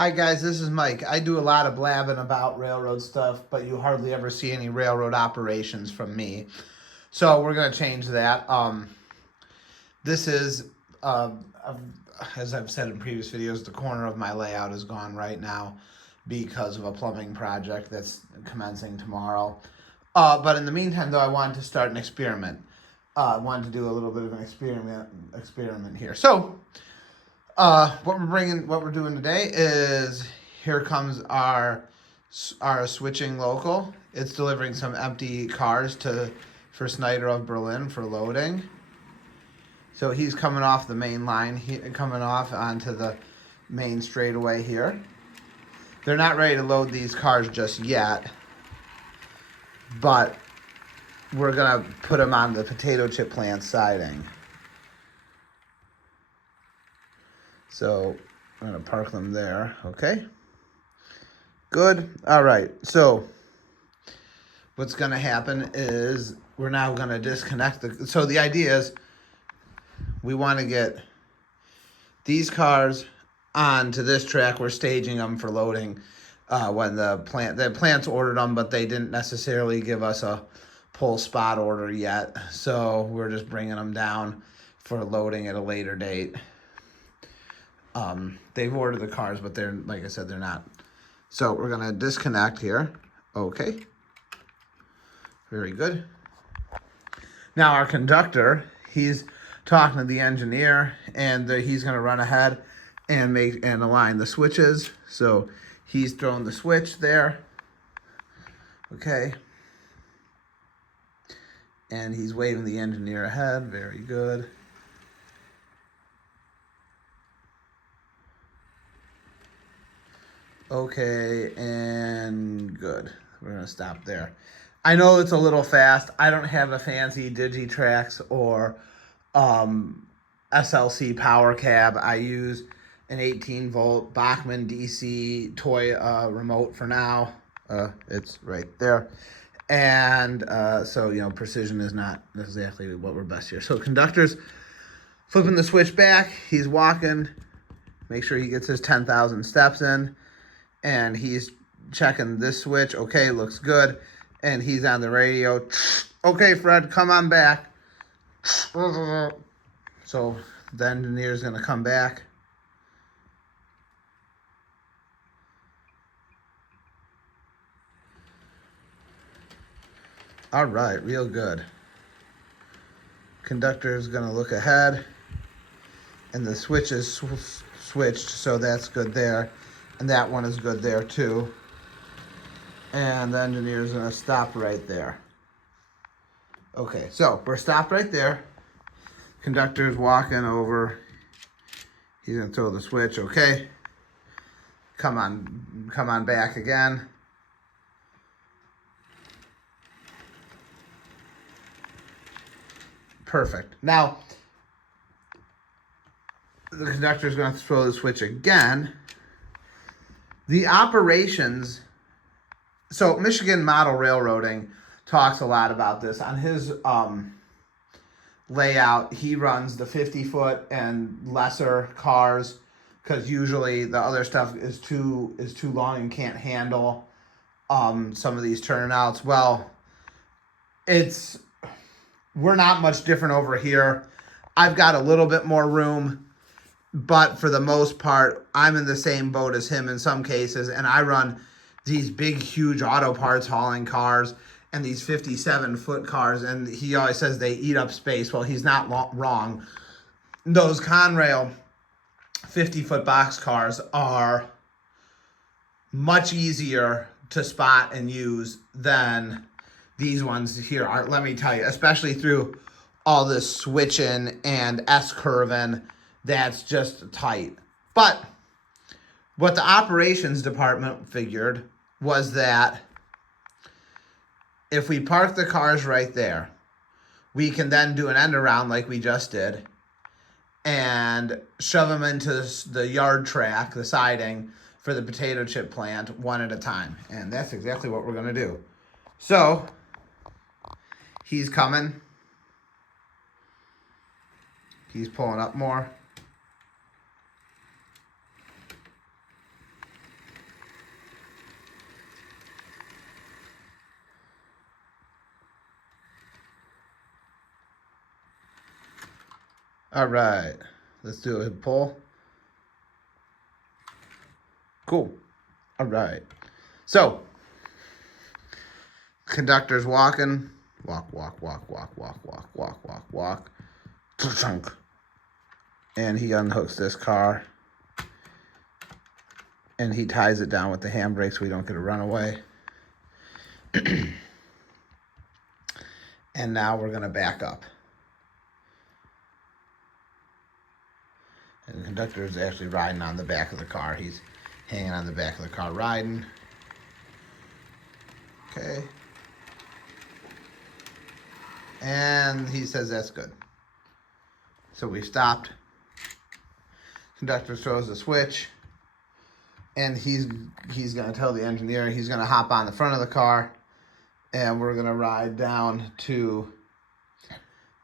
Hi guys, this is Mike. I do a lot of blabbing about railroad stuff, but you hardly ever see any railroad operations from me. So we're gonna change that. This is, as I've said in previous videos, the corner of my layout is gone right now because of a plumbing project that's commencing tomorrow. But in the meantime, though, I wanted to start an experiment. I wanted to do a little bit of an experiment here. So what we're doing today is here comes our switching local. It's delivering some empty cars for Snyder of Berlin for loading. So he's coming off the main line, coming off onto the main straightaway here. They're not ready to load these cars just yet, but we're gonna put them on the potato chip plant siding. So I'm gonna park them there. Okay. Good. All right. So what's gonna happen is we're now gonna disconnect so the idea is we want to get these cars onto this track. We're staging them for loading when the plant's ordered them, but they didn't necessarily give us a pull spot order yet. So we're just bringing them down for loading at a later date. They've ordered the cars, but they're, like I said, they're not. So we're gonna disconnect here. Okay. Very good. Now our conductor, he's talking to the engineer, and he's gonna run ahead and align the switches. So he's throwing the switch there. Okay. And he's waving the engineer ahead. Very good. Okay, and good. We're gonna stop there. I know it's a little fast. I don't have a fancy Digitrax or SLC power cab. I use an 18-volt Bachmann DC toy remote for now. It's right there. And so, precision is not exactly what we're best here. So conductor's flipping the switch back. He's walking. Make sure he gets his 10,000 steps in. And he's checking this switch. Okay, looks good. And he's on the radio. Okay, Fred, come on back. So the engineer's going to come back. All right, real good. Conductor's going to look ahead. And the switch is switched, so that's good there. And that one is good there too. And the engineer's gonna stop right there. Okay, so we're stopped right there. Conductor's walking over. He's gonna throw the switch, okay. Come on back again. Perfect. Now, the conductor's gonna throw the switch again. The operations, so Michigan Model Railroading talks a lot about this. On his layout, he runs the 50-foot and lesser cars because usually the other stuff is too long and can't handle some of these turnouts. Well, we're not much different over here. I've got a little bit more room, but for the most part, I'm in the same boat as him in some cases, and I run these big, huge auto parts hauling cars and these 57-foot cars, and he always says they eat up space. Well, he's not wrong. Those Conrail 50-foot box cars are much easier to spot and use than these ones here are. Let me tell you, especially through all this switching and S-curving, that's just tight. But what the operations department figured was that if we park the cars right there, we can then do an end around like we just did and shove them into the yard track, the siding, for the potato chip plant one at a time. And that's exactly what we're going to do. So he's coming. He's pulling up more. All right, let's do a pull. Cool. All right. So, conductor's walking. Walk, walk, walk, walk, walk, walk, walk, walk, walk. And he unhooks this car. And he ties it down with the handbrake so we don't get a runaway. And now we're going to back up. And the conductor is actually riding on the back of the car. He's hanging on the back of the car riding. Okay. And he says that's good. So we stopped. Conductor throws the switch. And he's going to tell the engineer he's going to hop on the front of the car. And we're going to ride down to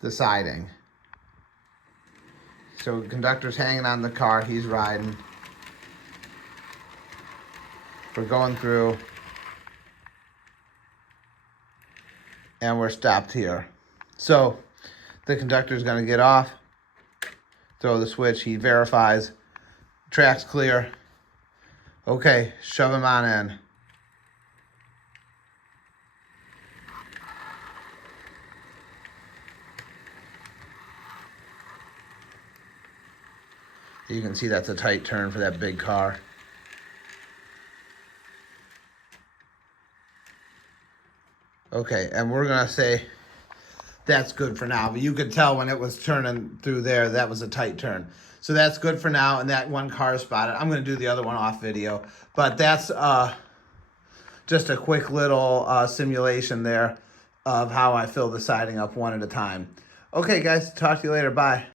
the siding. So the conductor's hanging on the car. He's riding. We're going through. And we're stopped here. So the conductor's going to get off. Throw the switch. He verifies. Track's clear. Okay, shove him on in. You can see that's a tight turn for that big car. Okay, and we're going to say that's good for now. But you could tell when it was turning through there, that was a tight turn. So that's good for now, and that one car is spotted. I'm going to do the other one off video. But that's just a quick little simulation there of how I fill the siding up one at a time. Okay, guys, talk to you later. Bye.